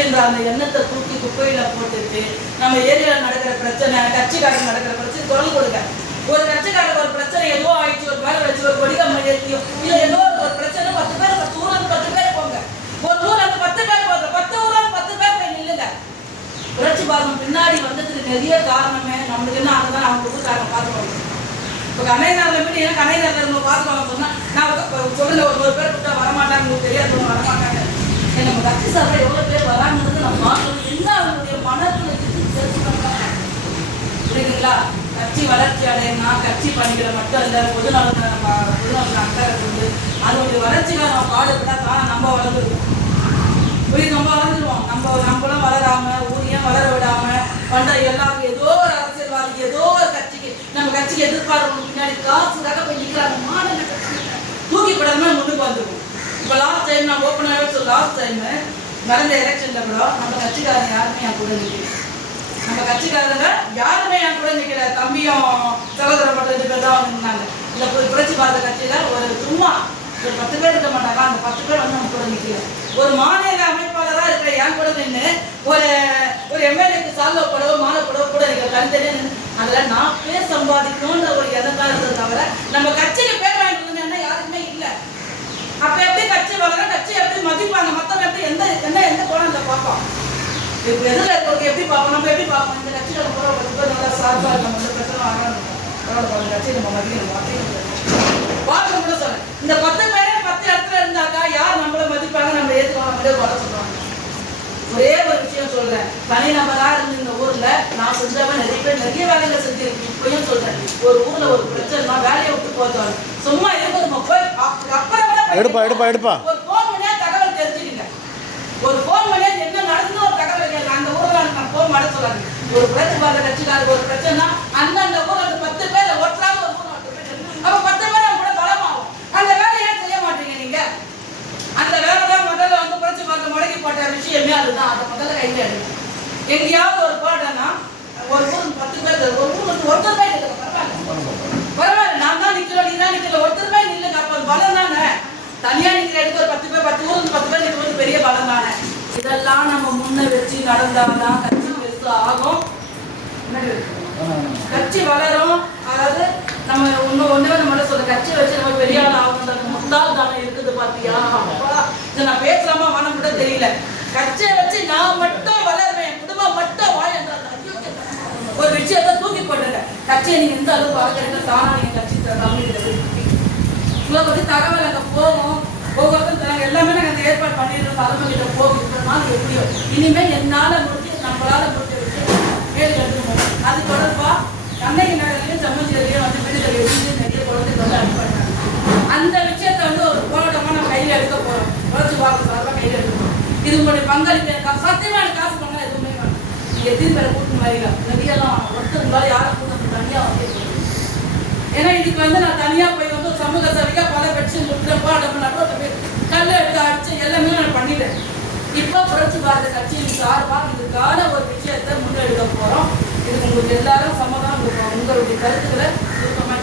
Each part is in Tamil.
கட்சின்ற அந்த எண்ணத்தை தூக்கி குப்பையில போட்டுட்டு நம்ம ஏரியாவில் நடக்கிற பிரச்சனை, கட்சிக்காரங்க நடக்கிற பிரச்சனை குரல் கொடுங்க. ஒரு கட்சிக்காரங்க ஒரு பிரச்சனை ஏதோ ஆயிடுச்சு, ஒரு மேல வச்சு ஒரு கொடிக்கம்பை ஏற்றியோ இல்ல ஏதோ ஒரு பிரச்சனை 10 பேர் 10 ஊர்ல 10 பேர் போங்க. ஒரு ஊர்ல 10 பேர் போங்க, 10 ஊர்ல 10 பேர் போய் நில்லுங்க. புரட்சி பாரதம் பின்னாடி வந்ததுக்கு நிறைய காரணமே நம்மளுக்கு என்ன ஆகுதுன்னா அவங்க கொடுக்குறாங்க பார்த்துக்கோங்க. இப்போ கண்ணைநகரில் போய் ஏன் கண்ணைநகரில் நம்ம பார்த்துக்கோங்க சொன்னால் நான் சொல்லுங்க ஒரு பேர் கொடுத்தா வரமாட்டாங்க, உங்களுக்கு தெரியாதவங்க வரமாட்டாங்க. நம்ம கட்சி சார்பில் எவ்வளோ பேர் வராங்கிறது நம்ம பார்க்கணும். என்ன அவங்களுடைய மனத்தில் தெரிஞ்சுக்கணும் புரியுதுங்களா? கட்சி வளர்ச்சி அடையணும்னா கட்சி பணிகளை மட்டும் இல்லை, பொதுநலத்தில் அக்கறை இருந்து அதனுடைய வளர்ச்சிக்காக நம்ம பாடுபட்டா தானே நம்ம வளர்ந்துருவோம். புரியுது? நம்ம வளர்ந்துருவோம். நம்மளும் வளராம ஊரையும் வளர விடாம பண்ற எல்லாரும் ஏதோ ஒரு அரசியல்வாதி ஏதோ ஒரு கட்சிக்கு நம்ம கட்சிக்கு எதிர்பார்க்கணும் பின்னாடி காசுக்காக போய் நிற்கிறாங்க. மாநில கட்சி தூக்கி போடாம முன்னுக்கு வந்துருக்கும். இப்போ லாஸ்ட் டைம் நான் ஓப்பனாகவே லாஸ்ட் டைம் நடந்த எலெக்ஷன்ல கூட நம்ம கட்சிக்காரங்க யாருமே என் கூட நிற்கல. நம்ம கட்சிக்காரங்க யாருமே என் கூட நிற்கல. தம்பியும் சகோதரப்பட்ட 2 பேர் தான் வந்து நின்னாங்க. இந்த புரட்சி பாரத கட்சியில ஒரு சும்மா ஒரு 10 பேர் இருக்க மாட்டாங்க. அந்த 10 பேர் வந்து நம்ம கூட நிற்கல. ஒரு மாநில அமைப்பாளராக இருக்கிற என் கூட நின்று ஒரு எம்எல்ஏக்கு சால்வ படவோ மாலை படவோ கூட இருக்கிற தனித்தனியே நின்று அதில் நான் பேர் சம்பாதிக்கணுன்ற ஒரு எண்ணத்தான் இருந்தது தவிர நம்ம கட்சிக்கு பேர் வாங்கிட்டு என்ன யாருக்குமே இல்லை. அப்ப எப்படி கட்சி வளர, கட்சி எப்படி மதிப்பாங்க, மத்தவங்க எப்படி எந்த கோணத்தை பார்ப்போம், எதிரில் இருக்கிறவங்க எப்படி பார்ப்போம், நம்ம எப்படி பார்ப்போம். இந்த கட்சியில கூட நல்லா சார்பா நம்ம வந்து பிரச்சனை ஆகணும், கட்சியை நம்ம மதிக்கணும் அப்படின்னு பார்க்க கூட சொல்றேன். இந்த 10 பேரே 10 இடத்துல இருந்தாக்கா யார் நம்மள மதிப்பாங்க, நம்ம ஏற்றுக்கணும், நம்மளே வர சொல்லுவாங்க. ஒரே ஒரு விஷயம் சொல்றேன், தனிநபரா இருந்து இந்த ஊர்ல நான் செஞ்சவன் நிறைய பேர் நிறைய வேலைகளை செஞ்சிருக்கு. இப்பயும் சொல்றேன், ஒரு ஊர்ல ஒரு பிரச்சனை வேலையை விட்டு போதாலும் சும்மா இருக்கும் போய் அப்புறம் எடுப்பா ஒரு போன் பண்ணியா தகவல் தெரிஞ்சுக்கிங்க. ஒரு போன் பண்ணியா என்ன நடந்து ஒரு தகவல் கேட்க அந்த ஊர்ல நான் போன் மாட சொல்லாங்க. ஒரு புரட்சி பாரத கட்சிக்காரருக்கு ஒரு பிரச்சனை அந்த ஊர்ல 10 பேர் ஒற்றாக ஒரு ஊர்ல 10 பேர் அப்ப 10 பேர் கூட பலமாகும். அந்த வேலையை ஏன் செய்ய மாட்டீங்க நீங்க? அந்த வேலைதான் முதல்ல வந்து புரட்சி பாரத முடக்கி போட்ட விஷயமே அதுதான். அதை முதல்ல கையில எடுங்க. எங்கேயாவது ஒரு போட்டோன்னா ஒரு ஊருக்கு 10 பேர் ஒரு ஊருக்கு ஒருத்தர் பேர் பரவாயில்ல, நான் தான் நிக்கிறோம் நீ தான் நிக்கல, ஒருத்தர் பேர் நில்லுங்க. அப்ப பலம் தானே. தனியா நிக்கிற எடுத்து ஒரு 10 பேர் 10 ஊருக்கு 10 பேர் நிற்கிறது பெரிய பலம் தானே. இதெல்லாம் நம்ம முன்ன வச்சு நடந்தாதான் கட்சி பெருசா ஆகும், கட்சி வளரும். அதாவது நம்ம ஒன்னே நம்ம சொல்ற கட்சி வச்சு நம்ம பெரிய ஆள் ஆகணுன்றது முந்தாள் தானே இருக்குது. பாத்தியா இதை நான் பேசலாமா வேணும் கூட தெரியல. கட்சியை வச்சு நான் மட்டும் வளருவேன், குடும்பம் மட்டும் வாழ் ஒரு விஷயத்த தூக்கி போட்டுங்க. கட்சியை நீங்க எந்த அளவுக்கு வளர்க்குறீங்க தானா நீங்க கட்சி உங்களை பத்தி தகவல் அங்கே போகும். ஒவ்வொருத்தரும் எல்லாமே நாங்கள் அந்த ஏற்பாடு பண்ணிடுறோம். தலைமை கிட்ட போகும். இப்பனாலும் எப்படியோ இனிமே என்னால முடிஞ்சு நம்மளால முடிஞ்ச விஷயம் கேள்வி எடுத்துக்கணும். அது தொடர்பா கண்ணகி நகர்லையும் சமூகத்திலையும் வந்து விடுதலை எழுதி நிறைய குழந்தைகள் வந்து அனுப்பிட்டாங்க. அந்த விஷயத்த வந்து ஒரு போராட்டமா நம்ம கையில எடுக்க போறோம். புரட்சி பாரத சார்பாக கையில எடுக்கணும். இது உங்களுடைய பங்களிப்பு. சத்தியமா எனக்கு காசு பண்ணா எதுவுமே வேணும். நீங்க எத்தனை பேரை கூட்டணும் வரீங்க நிறையெல்லாம் ஒருத்தர் இருந்தாலும் யாரை கூட்டணும் தனியா வந்து. ஏன்னா இதுக்கு வந்து நான் தனியா போய் வந்து சமூக சேவைக்கா பல பெட்ஷன் கொடுத்துருப்பா கல்ல எடுத்து அடிச்சு எல்லாமே நான் பண்ணிட்டேன். இப்போ புரட்சி பாரத கட்சியின் சார்பாக இதுக்கான ஒரு விஷயத்தை முன்னெடுக்க போறோம். இது உங்களுக்கு எல்லாரும் சமாதானம் கொடுப்போம். உங்களுடைய கருத்துக்களை சுருக்கமாக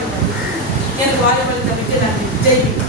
எனக்கு வாய்ப்பு அளித்தமைக்கு நன்றி. ஜெய்ஹிந்த்.